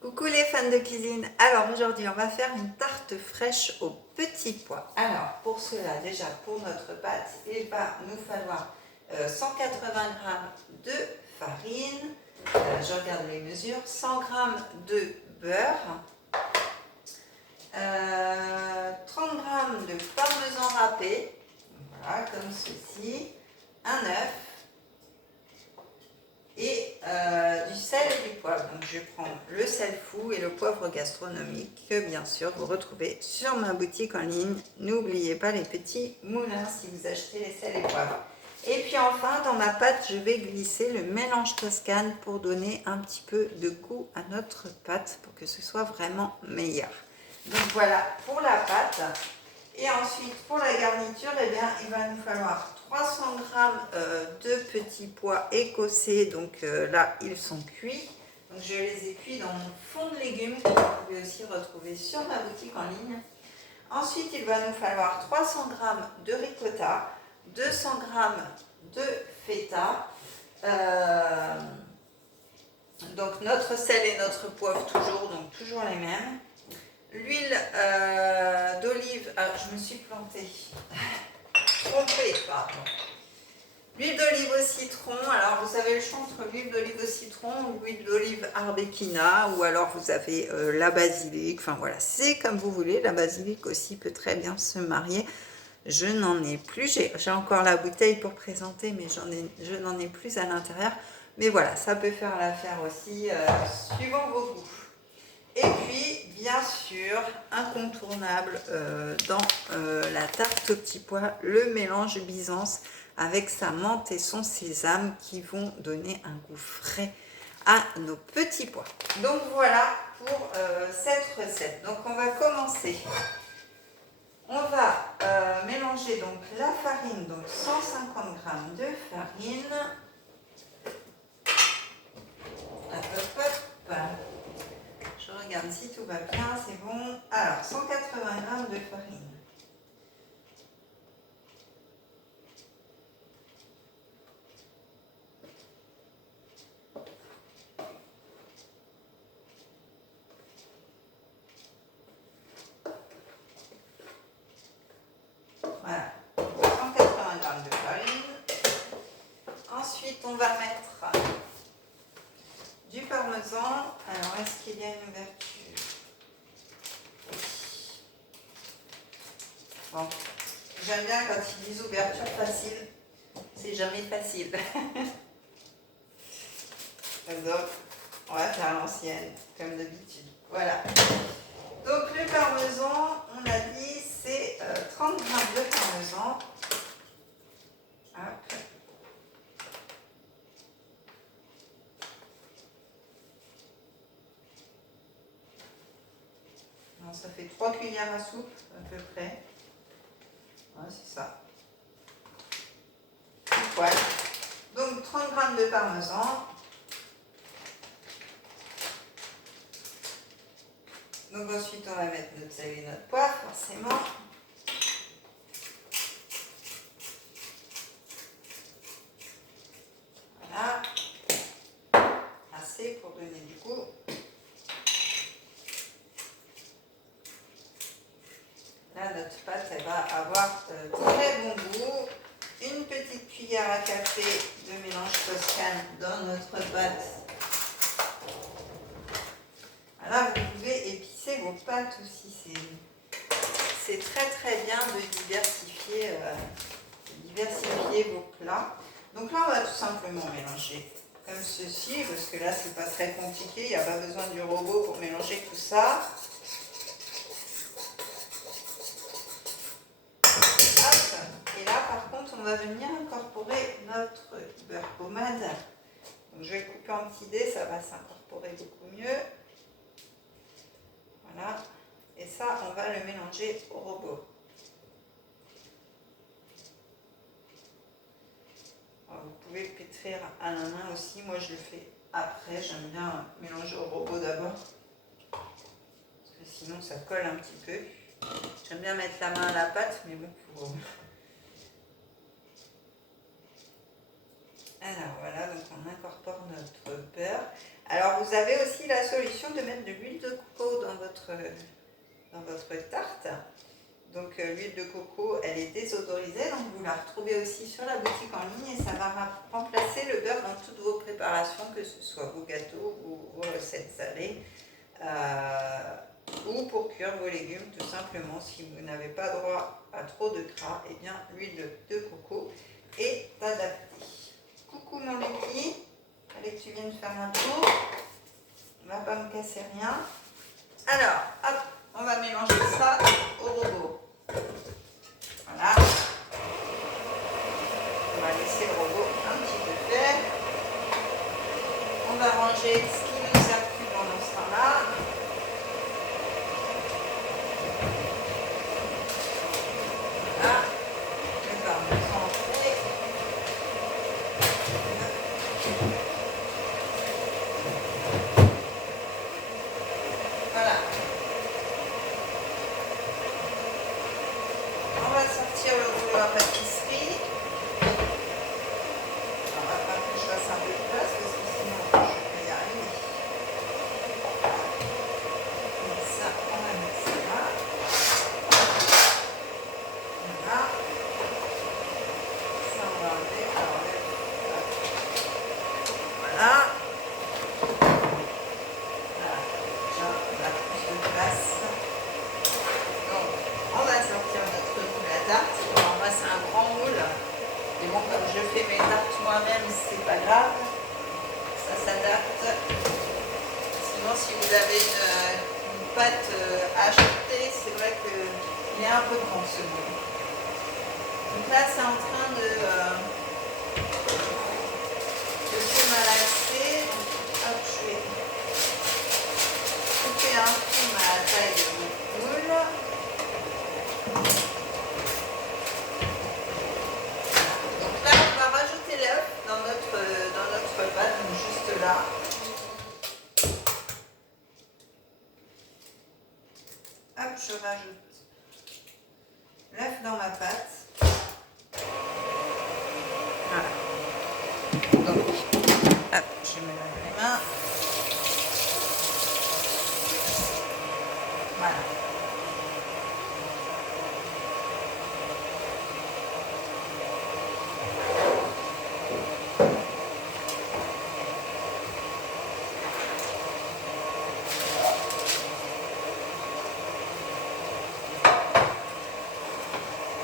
Coucou les fans de cuisine. Alors aujourd'hui on va faire une tarte fraîche aux petits pois. Alors pour cela, déjà pour notre pâte, il va nous falloir 180 g de farine, je regarde les mesures, 100 g de beurre, 30 g de parmesan râpé, voilà comme ceci, un œuf, et du sel et du poivre. Donc je prends le sel fou et le poivre gastronomique que bien sûr vous retrouvez sur ma boutique en ligne. N'oubliez pas les petits moulins si vous achetez les sels et poivres. Et puis enfin dans ma pâte je vais glisser le mélange Toscane pour donner un petit peu de goût à notre pâte pour que ce soit vraiment meilleur. Donc voilà pour la pâte. Et ensuite, pour la garniture, eh bien, il va nous falloir 300 g de petits pois écossais. Donc là, ils sont cuits. Donc je les ai cuits dans mon fond de légumes que vous pouvez aussi retrouver sur ma boutique en ligne. Ensuite, il va nous falloir 300 g de ricotta, 200 g de feta. Donc notre sel et notre poivre toujours, donc toujours les mêmes. L'huile d'olive, alors je me suis plantée, trompée, pardon. L'huile d'olive au citron, alors vous avez le choix entre l'huile d'olive au citron ou l'huile d'olive arbequina, ou alors vous avez la basilic, enfin voilà, c'est comme vous voulez. La basilic aussi peut très bien se marier. Je n'en ai plus, j'ai encore la bouteille pour présenter, mais je n'en ai plus à l'intérieur. Mais voilà, ça peut faire l'affaire aussi, suivant vos goûts. Et puis, bien sûr, incontournable dans la tarte aux petits pois, le mélange Byzance avec sa menthe et son sésame qui vont donner un goût frais à nos petits pois. Donc voilà pour cette recette. Donc on va commencer. On va mélanger donc la farine, donc 150 g de farine. Hop, hop, hop. Je regarde si tout va bien, c'est bon. Alors, 180 g de farine. Voilà, 180 g de farine. Ensuite, on va mettre du parmesan. Alors, est-ce qu'il y a une ouverture? Bon, j'aime bien quand ils disent ouverture facile. C'est jamais facile. Donc, on va faire l'ancienne, comme d'habitude. Voilà. Donc, le parmesan, on a dit, c'est 30 g de parmesan. Hop. Non, ça fait 3 cuillères à soupe, à peu près. Ouais, c'est ça. Voilà. Donc 30 g de parmesan. Donc ensuite on va mettre notre sel et notre poivre, forcément. Voilà. Assez pour donner du goût. Là notre pâte elle va avoir très bon goût. Une petite cuillère à café de mélange Toscane dans notre pâte. Voilà, vous pouvez épicer vos pâtes aussi. C'est très très bien de diversifier vos plats. Donc là on va tout simplement mélanger comme ceci, parce que là c'est pas très compliqué, il n'y a pas besoin du robot pour mélanger tout ça. Et là par contre on va venir incorporer notre beurre pommade. Donc je vais le couper en petits dés, ça va s'incorporer beaucoup mieux. Voilà. Et ça on va le mélanger au robot. Alors, vous pouvez le pétrir à la main aussi, moi je le fais après, j'aime bien mélanger au robot d'abord. Parce que sinon ça colle un petit peu. J'aime bien mettre la main à la pâte, mais bon, faut... Alors voilà, donc on incorpore notre beurre. Alors vous avez aussi la solution de mettre de l'huile de coco dans votre tarte. Donc l'huile de coco, elle est désodorisée, donc vous la retrouvez aussi sur la boutique en ligne et ça va remplacer le beurre dans toutes vos préparations, que ce soit vos gâteaux ou vos recettes salées, ou pour cuire vos légumes tout simplement. Si vous n'avez pas droit à trop de gras, eh bien l'huile de coco est adaptée. Coucou mon Lucky, fallait que tu viennes faire un tour, on va pas me casser rien. Alors, hop, on va mélanger ça au robot. Voilà. On va laisser le robot un petit peu faire. On va ranger ce qui nous sert plus pendant ce temps-là. Voilà. Le parmesan fait. Voilà. On va sortir le rouleau à pâtisserie. On va pas que je fasse un peu de place parce que sinon je vais y arriver. Et ça, on va mettre ça là. Voilà. Ça, on va enlever. Alors, voilà. Voilà. Déjà, on a plus de place. Donc, on va sortir notre moule à tarte. Alors, moi, c'est un grand moule. Mais bon, comme je fais mes tartes moi-même, c'est pas grave. Ça s'adapte. Sinon, si vous avez une pâte achetée, c'est vrai qu'il est un peu grand ce moule. Donc là, c'est en train de se malaxer. Donc, hop, je vais couper un film à la taille de mon moule. Donc là, on va rajouter l'œuf dans notre pâte, donc juste là. Hop, je rajoute l'œuf dans ma pâte. Voilà. Donc, hop, je me lave les mains. Voilà.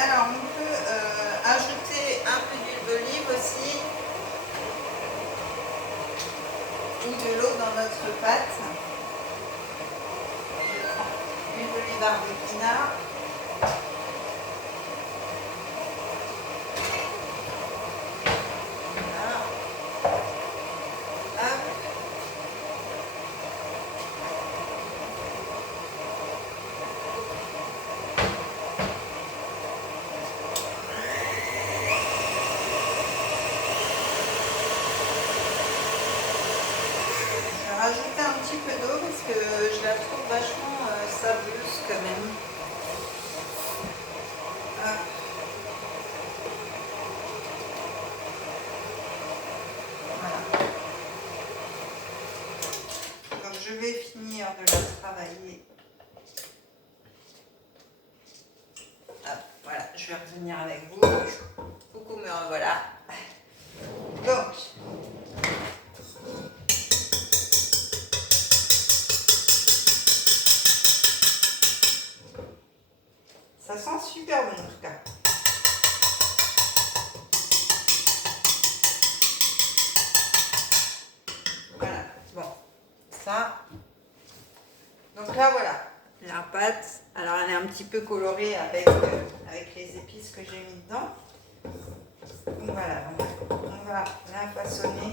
Alors, on peut ajouter un peu d'huile d'olive aussi, ou de l'eau dans notre pâte. L'huile d'olive Arbequina. Voilà. Hop. Je vais rajouter un petit peu d'eau parce que je la trouve vachement sableuse quand même. Hop. Voilà. Donc je vais finir de la travailler. Hop, voilà, je vais revenir avec vous. Coucou, me revoilà. Donc, ça sent super bon en tout cas. Voilà, bon, ça. Donc là, voilà, la pâte. Alors, elle est un petit peu colorée avec les épices que j'ai mis dedans. Donc voilà, on va la façonner.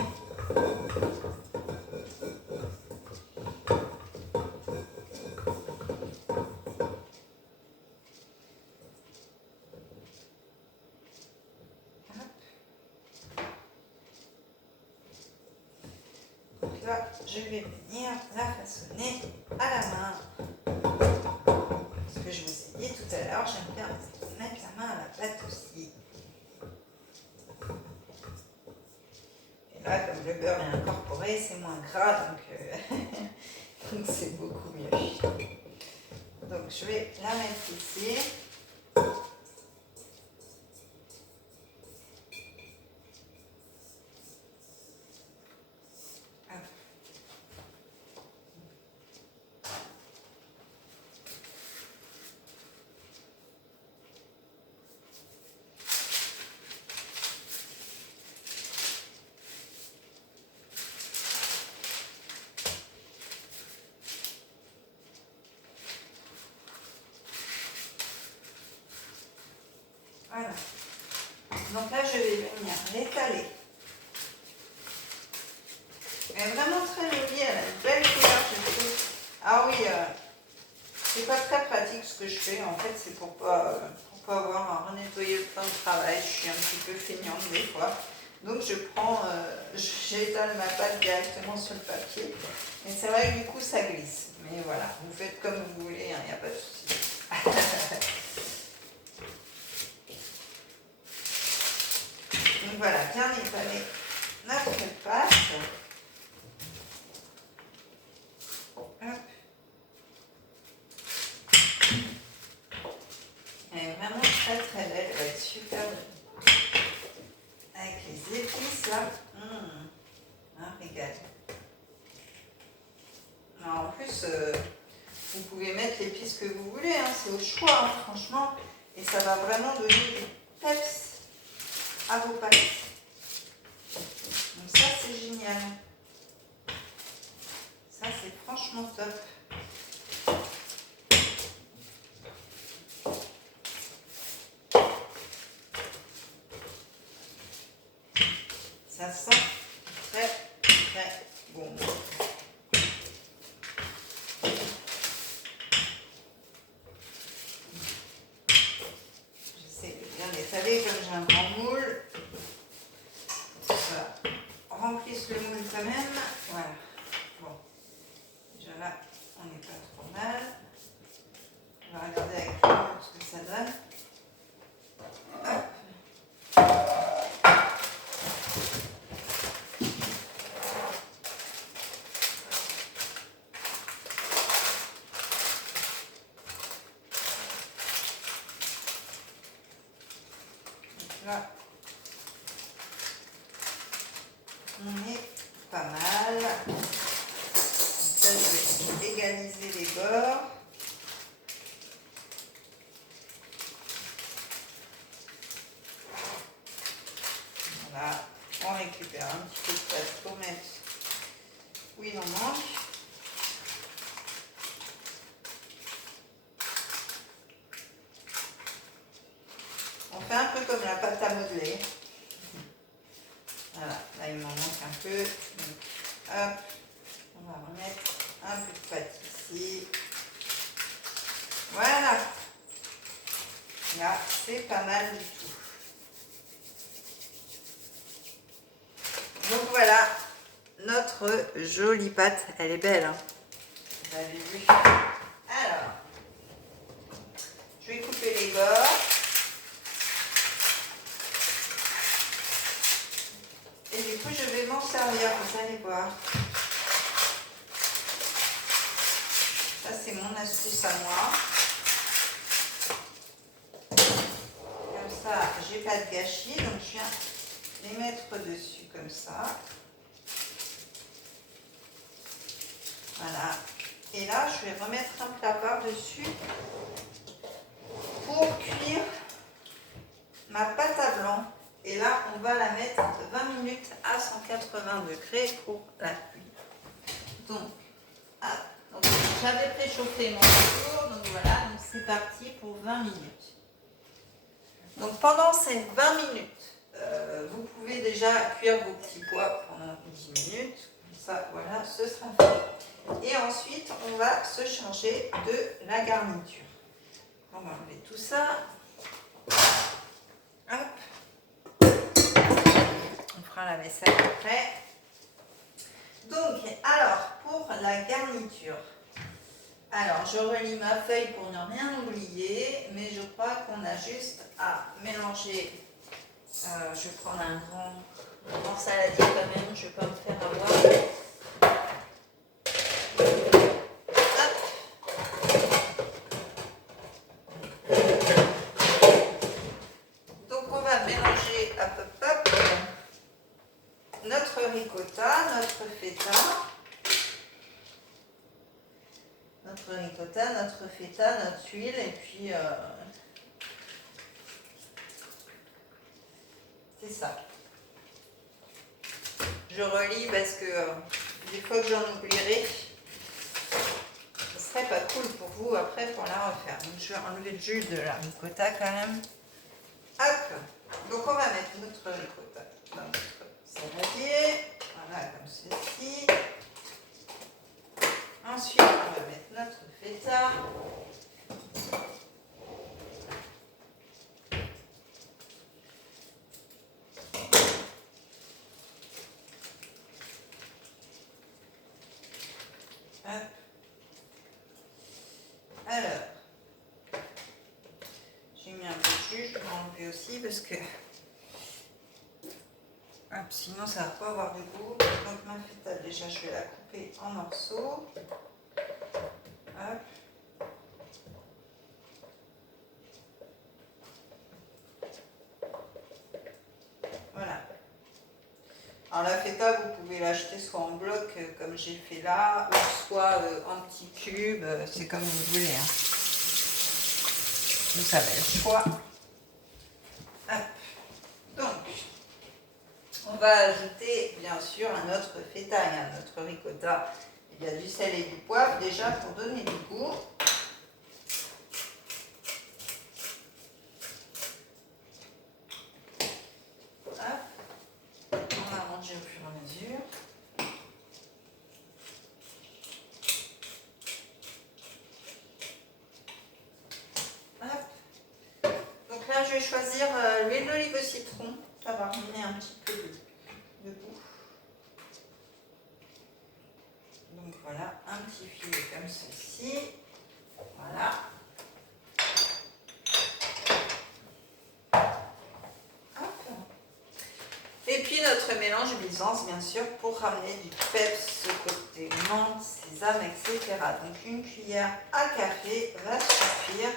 Donc là, je vais venir la façonner à la main. Ce que je vous ai dit tout à l'heure, j'aime bien mettre la main à la pâte aussi. Et Là, comme le beurre est incorporé, c'est moins gras, donc c'est beaucoup mieux. Donc je vais la mettre ici. Voilà. Donc là, je vais venir l'étaler. Elle est vraiment très jolie, elle a une belle couleur, je trouve. Ah oui, c'est pas très pratique ce que je fais. En fait, c'est pour pas avoir à renettoyer le temps de travail. Je suis un petit peu feignante des fois. Donc j'étale ma pâte directement sur le papier. Et c'est vrai que du coup, ça glisse. Mais voilà, vous faites comme vous voulez, il n'y a pas de souci. Donc voilà, bien étaler notre pâte. Hop. Elle est vraiment très très belle, elle va être super belle. Avec les épices là, un régal. Alors, en plus, vous pouvez mettre l'épice que vous voulez, hein, c'est au choix, hein, franchement. Et ça va vraiment donner du peps à vos pâtes. Donc ça, c'est génial. Ça, c'est franchement top. Ça sent très très bon. J'essaie de bien l'étaler comme j'ai un grand moule. Voilà. Remplisse le moule quand même. Voilà. Bon. Déjà là, on n'est pas trop mal. On va regarder avec le moule ce que ça donne. Hop. Là, on est pas mal. Donc ça, je vais égaliser les bords. Voilà, on récupère un petit peu de pâte pour mettre où il en manque. On fait un peu comme la pâte à modeler. Voilà, là il m'en manque un peu. Donc, hop, on va remettre un peu de pâte ici. Voilà. Là, c'est pas mal du tout. Donc voilà, notre jolie pâte. Elle est belle, hein. Vous avez vu. Alors, je vais couper les bords. Et du coup, je vais m'en servir, vous allez voir. Ça, c'est mon astuce à moi. Comme ça, j'ai pas de gâchis. Donc, je viens les mettre dessus comme ça. Voilà. Et là, je vais remettre un plat par-dessus pour cuire ma pâte à blanc. Et là, on va la mettre 20 minutes à 180 degrés pour la cuire. Donc, j'avais préchauffé mon four, donc voilà, donc c'est parti pour 20 minutes. Donc pendant ces 20 minutes, vous pouvez déjà cuire vos petits pois pendant 10 minutes. Comme ça, voilà, ce sera fait. Et ensuite, on va se charger de la garniture. On va enlever tout ça. Hop. On fera la vaisselle après. Donc, alors, pour la garniture. Alors, je relis ma feuille pour ne rien oublier, mais je crois qu'on a juste à mélanger. Je vais prendre un grand En saladier quand même, je ne vais pas me faire avoir. Donc on va mélanger notre ricotta, notre feta. Notre huile et puis c'est ça. Je relis parce que des fois que j'en oublierai, ce serait pas cool pour vous après pour la refaire. Donc je vais enlever le jus de la ricotta quand même. Hop. Donc on va mettre notre ricotta dans notre saladier. Voilà, comme ceci. Ensuite, on va mettre notre feta. Hop. Alors, j'ai mis un peu de jus, je vais enlever aussi parce que hop, sinon ça va pas avoir de goût. Donc ma feta, déjà je vais la couper en morceaux. Hop. Voilà. Alors la feta, vous pouvez l'acheter soit en bloc comme j'ai fait là, ou soit en petits cubes, c'est comme vous voulez. Hein. Vous avez le choix. Hop. Donc, on va ajouter bien sûr à notre feta et à notre ricotta. Il y a du sel et du poivre déjà pour donner du goût. Au fur et à mesure. Hop. Donc là, je vais choisir l'huile d'olive au citron. Ça va ramener un petit peu de goût. Donc voilà, un petit filet comme ceci. Voilà. Et puis notre mélange Byzance, bien sûr, pour ramener du peps, ce côté menthe, sésame, etc. Donc une cuillère à café va suffire.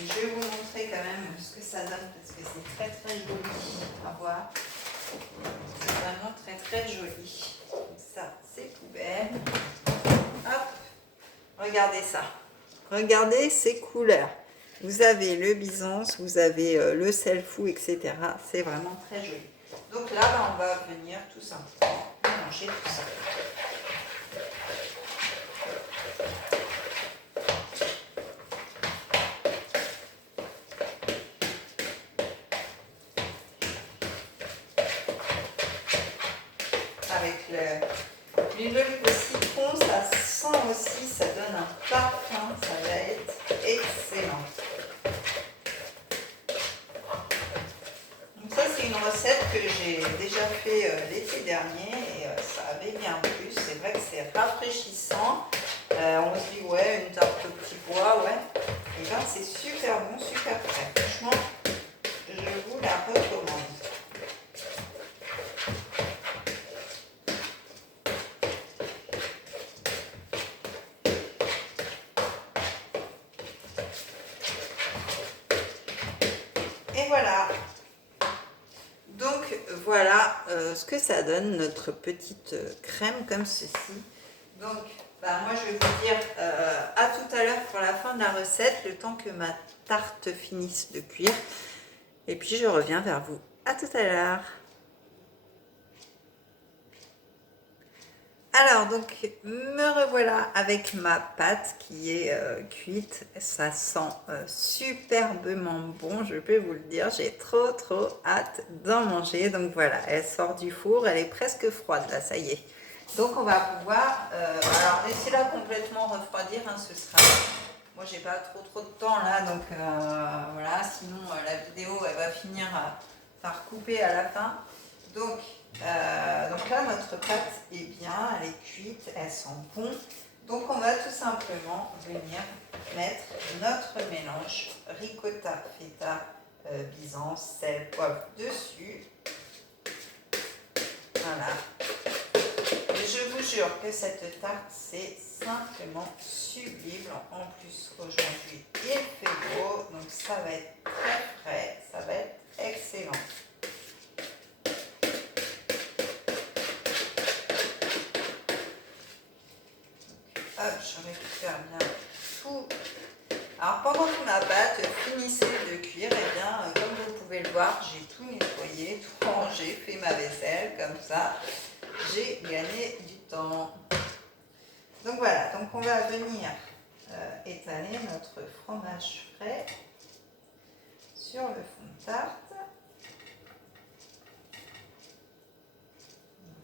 Et je vais vous montrer quand même ce que ça donne parce que c'est très très joli à voir. C'est vraiment très très joli. Donc ça, c'est poubelle. Hop, regardez ça. Regardez ces couleurs. Vous avez le Byzance, vous avez le sel fou, etc. C'est vraiment très joli. Donc là, on va venir tout simplement mélanger tout ça. Avec l'huile d'olive au citron, ça sent aussi, ça donne un parfum, ça va être excellent. Donc ça, c'est une recette que j'ai déjà fait l'été dernier et ça avait bien plu. C'est vrai que c'est rafraîchissant. On se dit, ouais, une tarte au petit pois, ouais. Et bien, c'est super bon, super frais. Franchement, je vous la recommande. Et voilà. Donc voilà ce que ça donne, notre petite crème comme ceci. Donc moi je vais vous dire à tout à l'heure pour la fin de la recette, le temps que ma tarte finisse de cuire. Et puis je reviens vers vous. À tout à l'heure. Alors donc me revoilà avec ma pâte qui est cuite. Ça sent superbement bon, je peux vous le dire. J'ai trop hâte d'en manger. Donc voilà, elle sort du four, elle est presque froide là, ça y est. Donc on va pouvoir, alors laissez-la complètement refroidir, hein, ce sera... Moi j'ai pas trop de temps là, donc voilà, sinon la vidéo elle va finir par couper à la fin. Donc là, notre pâte est bien, elle est cuite, elle sent bon. Donc, on va tout simplement venir mettre notre mélange ricotta, feta, Byzance, sel, poivre dessus. Voilà. Et je vous jure que cette tarte, c'est simplement sublime. En plus, aujourd'hui, il fait beau, donc ça va être très frais, ça va être excellent. Hop, je récupère bien tout. Alors pendant que ma pâte finissait de cuire, et bien, comme vous pouvez le voir, j'ai tout nettoyé, tout rangé, fait ma vaisselle, comme ça, j'ai gagné du temps. Donc voilà, donc on va venir étaler notre fromage frais sur le fond de tarte. Il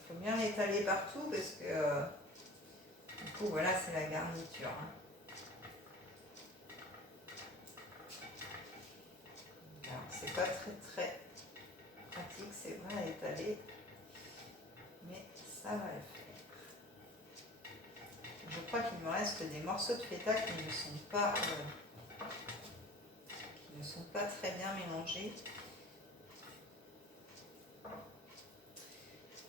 faut bien l'étaler partout parce que du coup voilà, c'est la garniture. Hein. C'est pas très pratique, c'est vrai à étaler, mais ça va le faire. Je crois qu'il me reste des morceaux de feta qui ne sont pas très bien mélangés.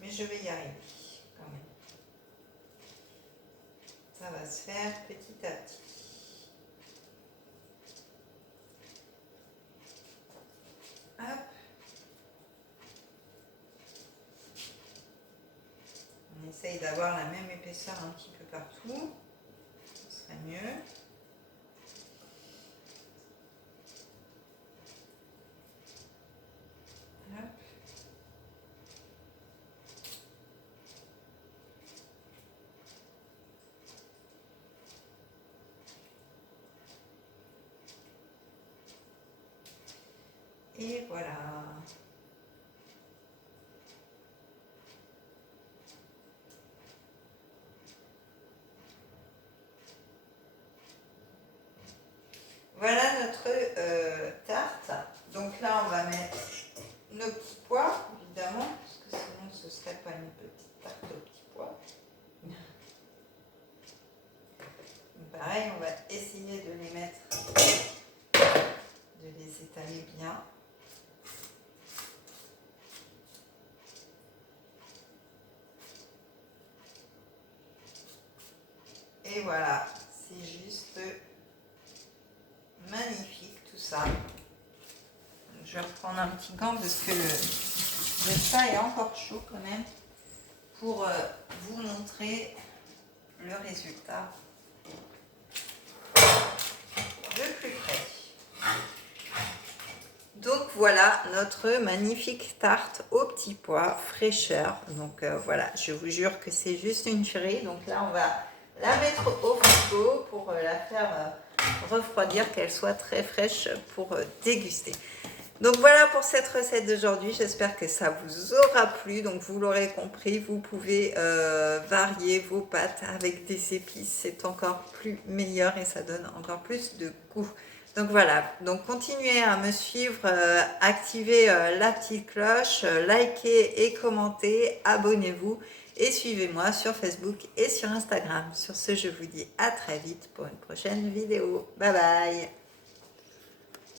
Mais je vais y arriver quand même. Ça va se faire petit à petit. Hop. On essaye d'avoir la même épaisseur un petit peu partout. Ce serait mieux. Hop. Et voilà. Voilà notre tarte. Donc là, on va mettre nos petits pois, évidemment, parce que sinon ce ne serait pas une petite tarte aux petits pois. Pareil, on va essayer de les mettre, de les étaler bien. Et voilà, c'est juste magnifique tout ça. Je vais reprendre un petit gant parce que le chat est encore chaud quand même pour vous montrer le résultat de plus près. Donc voilà notre magnifique tarte aux petits pois fraîcheur. Donc voilà, je vous jure que c'est juste une tuerie. Donc là on va la mettre au frigo pour la faire refroidir, qu'elle soit très fraîche pour déguster. Donc voilà pour cette recette d'aujourd'hui, j'espère que ça vous aura plu. Donc vous l'aurez compris, vous pouvez varier vos pâtes avec des épices, c'est encore plus meilleur et ça donne encore plus de goût. Donc voilà, donc continuez à me suivre, activez la petite cloche, likez et commentez, abonnez-vous et suivez-moi sur Facebook et sur Instagram. Sur ce, je vous dis à très vite pour une prochaine vidéo. Bye bye!